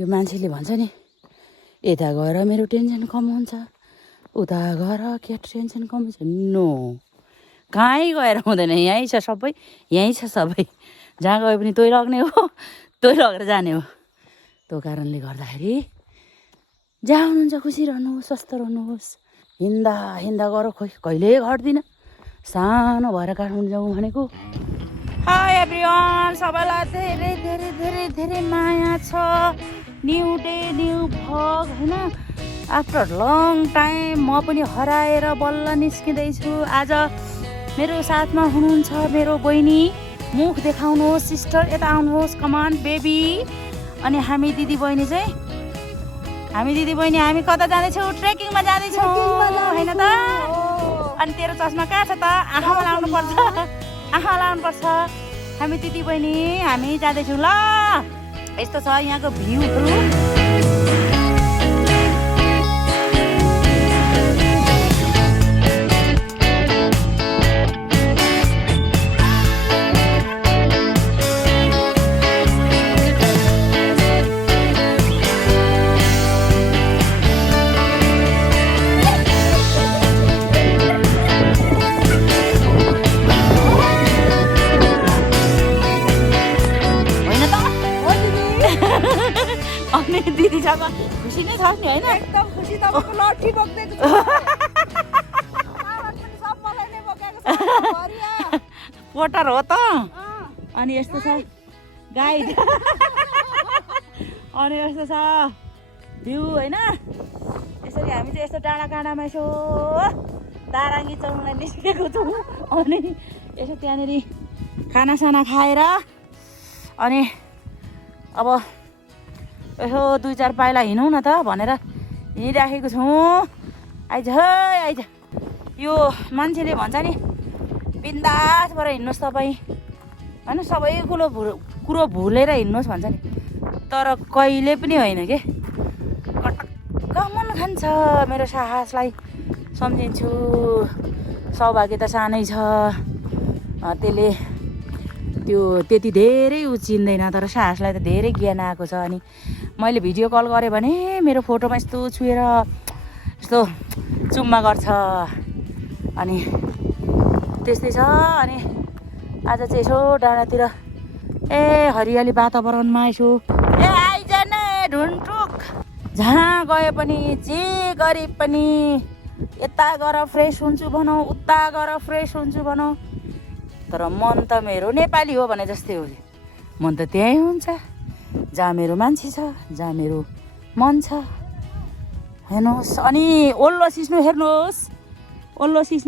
यो मान्छेले भन्छ नि यता गएर मेरो टेन्सन कम हुन्छ उता गएर के टेन्सन कम हुन्छ नो कहीँ गएर हुँदैन यहीँ छ सबै यहीँ छ सबै जहाँ गए पनि तै लग्ने हो तै लगेर जाने हो त्यो कारणले गर्दाखेरि जहाँ हुनुहुन्छ खुसी रहनुहोस् स्वस्थ रहनुहोस् हिँड्दा हिँड्दा गर खोइ कहिल्यै घट्दिनँ सानो भएर काठमाडौँ जाउँ भनेको हाई एभ्रिवान सबैलाई धेरै धेरै धेरै धेरै माया छ न्यू डे न्यू भ्लग होइन आफ्टर लङ टाइम म पनि हराएर बल्ल निस्किँदैछु आज मेरो साथमा हुनुहुन्छ मेरो बहिनी मुख देखाउनुहोस् सिस्टर यता आउनुहोस् कमान बेबी अनि हामी दिदी बहिनी हामी कता जाँदैछौँ ट्रेकिङमा जाँदैछौँ होइन त अनि तेरो चस्मा कहाँ छ त आँखामा लाउनुपर्छ हामी दिदी बहिनी हामी जाँदैछौँ ल यस्तो छ यहाँको भ्यूहरू दिदीसँग खुसी नै छ नि होइन एकदम खुसी तपाईको लट्ठी बोक्दैछु सब मलाई नै बोकेको छ भरिया पोटर हो त अनि यस्तो छ गाइड अनि यस्तो छ भ्यू होइन यसरी हामी चाहिँ यस्तो डाँडा काँडामा यसो दाराङ्गी चौरलाई निस्केको छौँ अनि यसो त्यहाँनिर खानासाना खाएर अनि अब यसो 2-4 पाइला हिँडौँ न त भनेर हिँडिराखेको छौँ आइज यो मान्छेले भन्छ नि बिन्दास भएर हिँड्नुहोस् तपाईँ होइन सबै कुरो भुलेर हिँड्नुहोस् भन्छ नि तर कहिले पनि होइन के कटक्क मन खान्छ मेरो साहसलाई सम्झिन्छु सौभाग्य त सानै छ त्यसले त्यो त्यति धेरै चिन्दैन तर साहसलाई त धेरै ज्ञान आएको छ अनि मैले भिडियो कल गरेँ भने मेरो फोटोमा यस्तो छुएर यस्तो चुम्मा गर्छ अनि त्यस्तै छ अनि आज चाहिँ यसो डाँडातिर हरियाली वातावरणमा यसो आइज नै ढुन्टुक जहाँ गए पनि जे गरे पनि यता गएर फ्रेस हुन्छु भनौँ उता गएर फ्रेस हुन्छु भनौँ तर मन त मेरो नेपाली हो भने जस्तै हो मन त त्यहीँ हुन्छ जहाँ मेरो मान्छे छ जहाँ मेरो मन छ हेर्नुहोस् अनि ओल्लो सिस्नु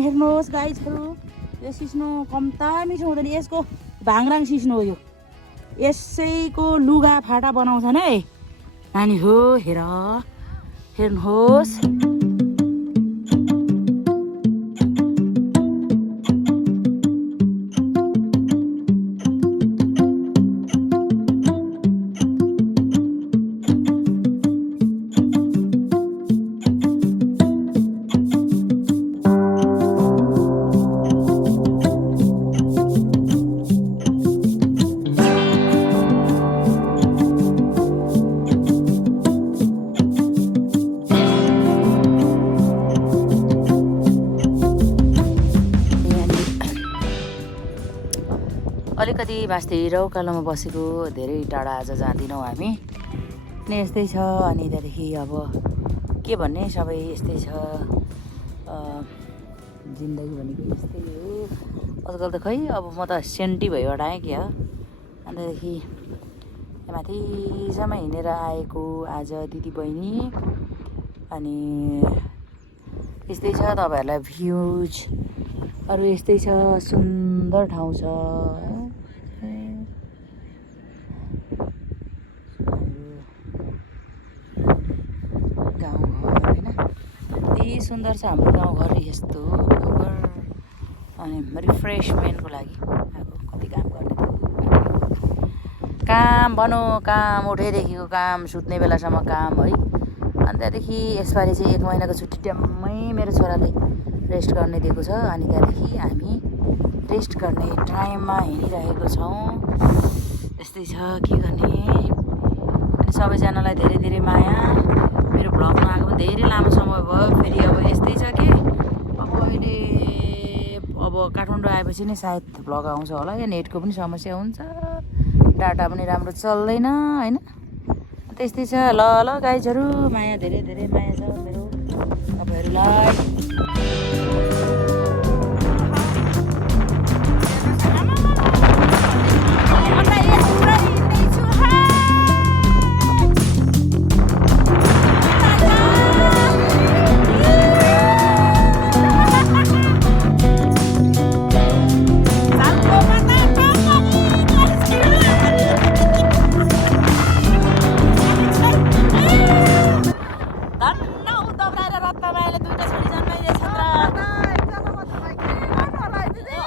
हेर्नुहोस् गाइजहरू यो सिस्नु कम्ता मिठो हुँदैन यसको भाङराङ सिस्नु हो यो यसैको लुगा फाटा बनाउँछन् है नानी हो हेर्नुहोस् अलिकति भास्ती र उकालोमा बसेको धेरै टाढा आज जाँदैनौँ हामी नै यस्तै छ अनि त्यहाँदेखि अब के भन्ने सबै यस्तै छ जिन्दगी भनेको यस्तै हो आजकल त खै अब म त सेन्टी भयो हटाएँ क्या अनि त्यहाँदेखि माथिसम्म हिँडेर आएको आज दिदी बहिनी अनि यस्तै छ तपाईँहरूलाई भ्युज अरू यस्तै छ सुन्दर ठाउँ छ सुन्दर छ हाम्रो गाउँघर यस्तो गाउँघर अनि रिफ्रेसमेन्टको लागि अब कति काम गर्ने काम भनौँ काम उठेदेखिको काम सुत्ने बेलासम्म काम है अनि त्यहाँदेखि यसपालि चाहिँ 1 महिनाको छुट्टी ट्याम्मै मेरो छोराले रेस्ट गर्ने दिएको छ अनि त्यहाँदेखि हामी रेस्ट गर्ने टाइममा हिँडिरहेको छौँ यस्तै छ के गर्ने अनि सबैजनालाई धेरै धेरै माया। मेरो भ्लगमा आएको पनि धेरै लामो समय भयो। फेरि अब यस्तै छ कि अब अहिले अब काठमाडौँ आएपछि नै सायद भ्लग आउँछ होला। या नेटको पनि समस्या हुन्छ, डाटा पनि राम्रो चल्दैन होइन, त्यस्तै छ। ल ल गाइजहरू, माया धेरै धेरै माया छ मेरो तपाईँहरूलाई।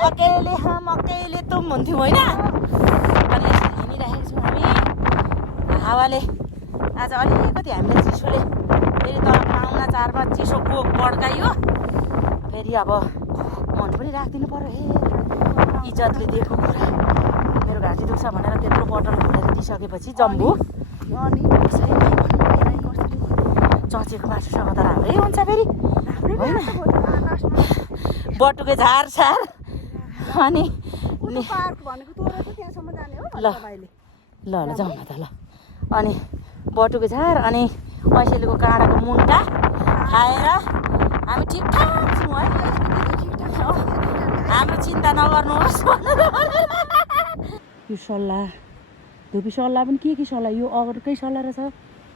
अकेले हम अकेले तुम हुन्थ्यौँ होइन। अनि यसरी हिँडिरहेको छौँ हामी हावाले। आज अलिकति हामीले चिसोले फेरि तल पाहुना चारमा चिसोको बड्कायो। फेरि अब मन पनि राखिदिनु पर्यो। हे इज्जतले दिएको कुरा, मेरो घाँटी दुख्छ भनेर त्यत्रो बोतल भरेर दिइसकेपछि जम्बु चचेको मासुसँग त राम्रै हुन्छ फेरि होइन। बटुके झार छार अनि ल ल ल जाउँ न त ल। अनि बटुको झार अनि ऐसेलीको काँडाको मुन्टा खाएर हामी ठिकठाक छौँ है। हाम्रो चिन्ता नगर्नुहोस्। यो सल्लाह धुपी सल्लाह पनि के सल्लाह, यो अर्कै सल्लाह रहेछ।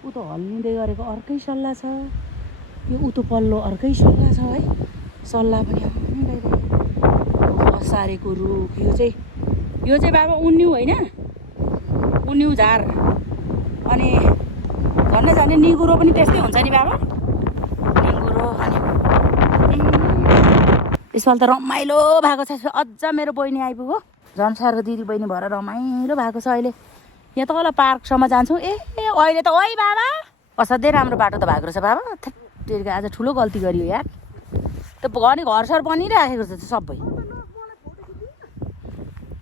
ऊ त हल्लिँदै गरेको अर्कै सल्लाह छ, यो उतो पल्लो अर्कै सल्लाह छ है। सल्लाह पनि सारेको रुख यो चाहिँ बाबा उन्यु होइन, उन्यु झार। अनि झन्डै झन्डै निगुरो पनि त्यस्तै हुन्छ नि बाबा, निगुरो। अनि यसपालि त रमाइलो भएको छ। अझ मेरो बहिनी आइपुग्यो, झन्सारको दिदी बहिनी भएर रमाइलो भएको छ अहिले। यहाँ तल पार्कसम्म जान्छौँ। ए अहिले त ओइ बाबा असाध्यै राम्रो बाटो त भएको रहेछ बाबा। थेटको आज ठुलो गल्ती गरियो यार। त्यो अनि घरसर बनिरहेको छ सबै।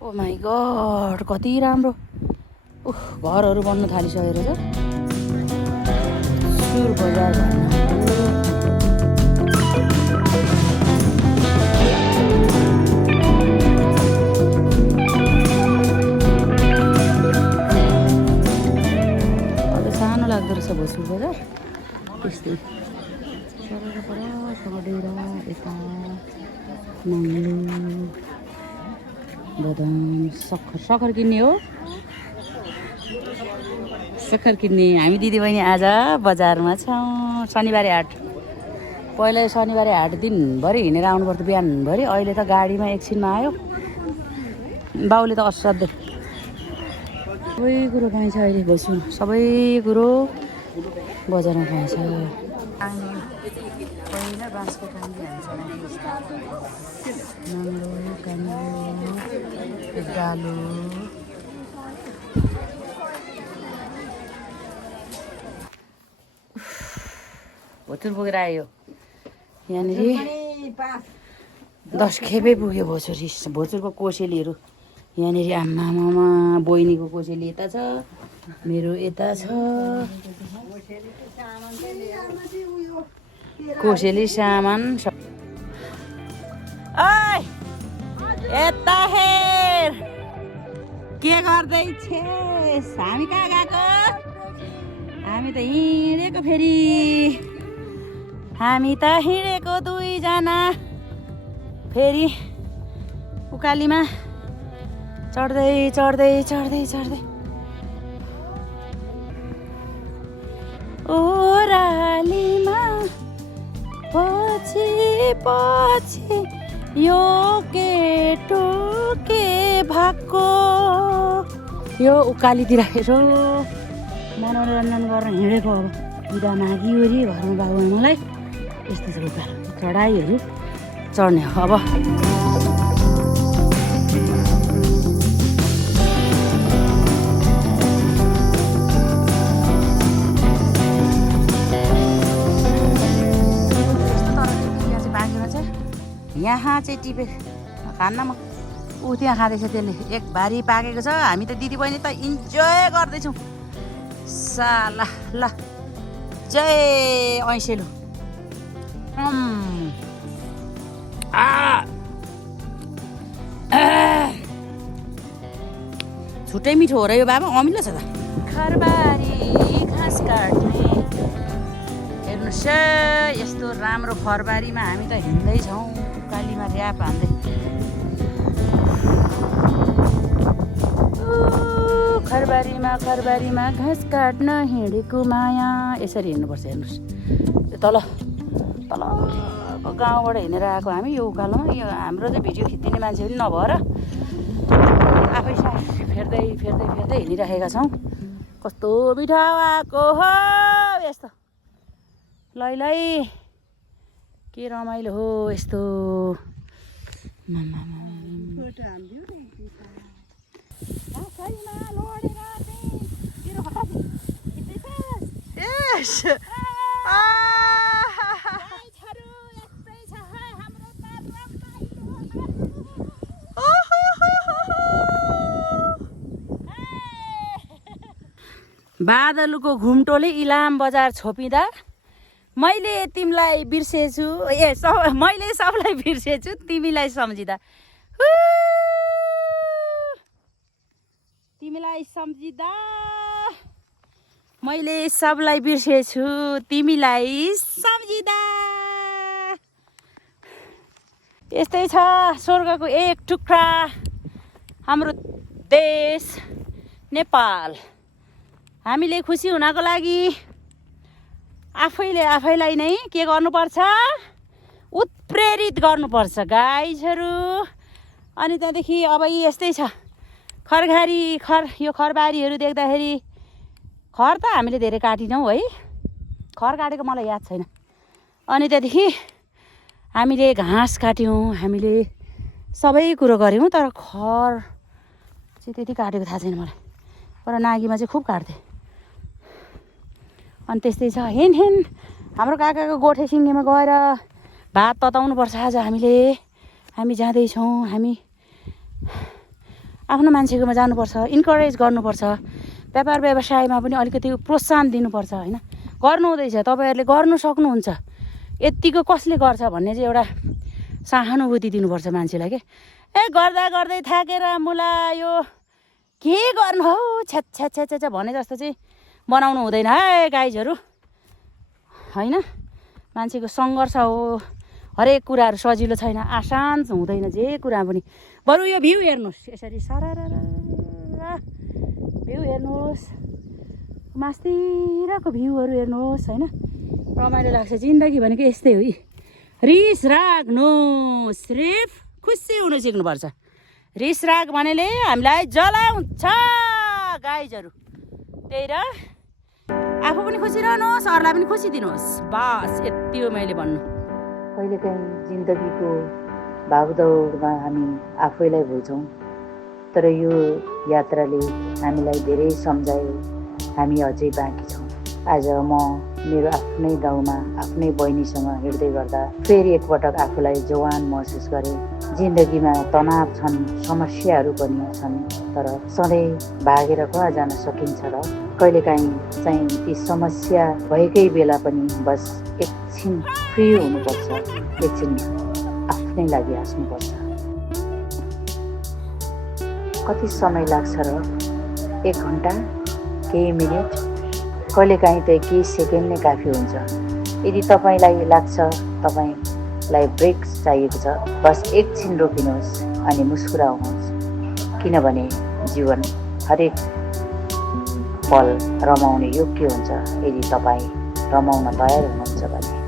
ओ माई गड कति राम्रो घरहरू बन्नु थालिसकेको रहेछ। सुर बजार सानो लाग्दो रहेछ भोजपुर बजार। त्यस्तै सरसँग डेरा यता नाङ्लो बदाम सक्खर किन्ने हो। सक्खर किन्ने हामी दिदीबहिनी आज बजारमा छौँ। शनिबारे हाट, पहिला शनिबारे हाट दिनभरि हिँडेर आउनुपर्थ्यो बिहानभरि। अहिले त गाडीमा एकछिनमा आयो। बाउले त असाध्यै सबै कुरो पाइन्छ अहिले बस्नु, सबै कुरो बजारमा पाइन्छ। पहिला बाँसको काङ्गी नाङ्लो काङ्लो डालो भोचुर पुगेर आयो। यहाँनिर 10 खेपै पुग्यो भोचुरको कोसेलीहरू। यहाँनिर आमामा बहिनीको कोसेली यता छ, मेरो यता छ। कोसेली सामान यता हेर के गर्दैछेस्? हामी कहाँ गएको? हामी त हिँडेको फेरि, हामी त हिँडेको दुईजना फेरि उकालीमा चढ्दै चढ्दै चढ्दै चढ्दै ओरालीमा पछि पछि यो केटो के भएको। यो उकालीतिर यसो मनोरञ्जन गर्न हिँडेको। अब बिदा मागिवरी घरमा बाबुआमालाई यस्तो छ उकालो चढाइहरू चढ्ने हो। अब यहाँ चाहिँ टिपे खान्न म। ऊ त्यहाँ खाँदैछ त्यसले, एक भारी पाकेको छ। हामी त दिदी बहिनी त इन्जोय गर्दैछौँ। साला ल जय ऐसेलु छुट्टै मिठो हो र यो बाबा अमिलो छ त खरबारी घाँस काट्ने हेर्नुहोस् यस्तो राम्रो खरबारीमा हामी त हिँड्दैछौँ उकालीमा ऱ्याप हान्दै खरबारीमा घाँस काट्न हिँडेको माया यसरी हिँड्नुपर्छ हेर्नुहोस् यो तलको गाउँबाट हिँडेर आएको हामी यो उकालोमा यो हाम्रो चाहिँ भिडियो खिच्दिने मान्छे पनि नभएर आफै फेर्दै हिँडिराखेका छौँ कस्तो मिठो आएको हो यस्तो लै के रमाइलो हो यस्तो बादलको घुम्टोले इलाम बजार छोपिँदा मैले तिमीलाई बिर्सेछु मैले सबलाई बिर्सेछु तिमीलाई सम्झिँदा मैले सबलाई बिर्सेछु तिमीलाई सम्झिँदा यस्तै छ स्वर्गको एक टुक्रा हाम्रो देश नेपाल हामीले खुसी हुनको लागि आफैलाई नै के गर्नुपर्छ उत्प्रेरित गर्नुपर्छ गाइजहरू अनि त्यहाँदेखि अब यस्तै छ यो खरबारीहरू देख्दाखेरि खर त हामीले धेरै काटिनौँ है खर काटेको मलाई याद छैन अनि त्यहाँदेखि हामीले घाँस काट्यौँ हामीले सबै कुरो गऱ्यौँ तर खर चाहिँ त्यति काटेको थाहा छैन मलाई तर नागीमा चाहिँ खुब काट्थेँ अनि त्यस्तै छ हेन हाम्रो काकाको गोठे सिङ्गेमा गएर भात तताउनुपर्छ आज हामी जाँदैछौँ हामी आफ्नो मान्छेकोमा जानुपर्छ इन्करेज गर्नुपर्छ व्यापार व्यवसायमा पनि अलिकति प्रोत्साहन दिनुपर्छ होइन गर्नु हुँदैछ तपाईँहरूले गर्नु सक्नुहुन्छ यत्तिको कसले गर्छ भन्ने चाहिँ एउटा सहानुभूति दिनुपर्छ मान्छेलाई के गर्दै थाकेर मुला यो के गर्नु हौ छ्या भने जस्तो चाहिँ बनाउनु हुँदैन है गाइजहरू होइन मान्छेको सङ्घर्ष हो हरेक कुराहरू सजिलो छैन आसान हुँदैन जे कुरा पनि बरु यो भ्यू हेर्नुहोस् यसरी भ्यू हेर्नुहोस् मास्तिरको भ्यूहरू हेर्नुहोस् होइन रमाइलो लाग्छ जिन्दगी भनेको यस्तै हो रिस राग नो सिर्फ खुसी हुन सिक्नुपर्छ रिस राग भनेले हामीलाई जलाउँछ गाइजहरू त्यही र आफू पनि खुसी रहनुहोस् अरूलाई पनि खुसी दिनुहोस् बस यति हो मैले भन्नु कहिलेकाहीँ जिन्दगीको भागदौडमा हामी आफैलाई भुल्छौँ तर यो यात्राले हामीलाई धेरै सम्झायो हामी अझै बाँकी छौँ आज म मेरो आफ्नै गाउँमा आफ्नै बहिनीसँग हिँड्दै गर्दा फेरि एकपटक आफूलाई जवान महसुस गरेँ जिन्दगीमा तनाव छन् समस्याहरू पनि छन् तर सधैँ भागेर कहाँ जान सकिन्छ र कहिलेकाहीँ चाहिँ ती समस्या भएकै बेला पनि बस एकछिन फ्री हुनुपर्छ एकछिन आफ्नै लागि हाँस्नुपर्छ कति समय लाग्छ र 1 घन्टा केही मिनट कहिलेकाहीँ त केही सेकेन्ड नै काफी हुन्छ यदि तपाईँलाई लाग्छ तपाईँलाई ब्रेक चाहिएको छ बस एकछिन रोकिनुहोस् अनि मुस्कुराउनुहोस् किनभने जीवन हरेक पल रमाउने योग्य हुन्छ यदि तपाईँ रमाउन तयार हुनुहुन्छ भने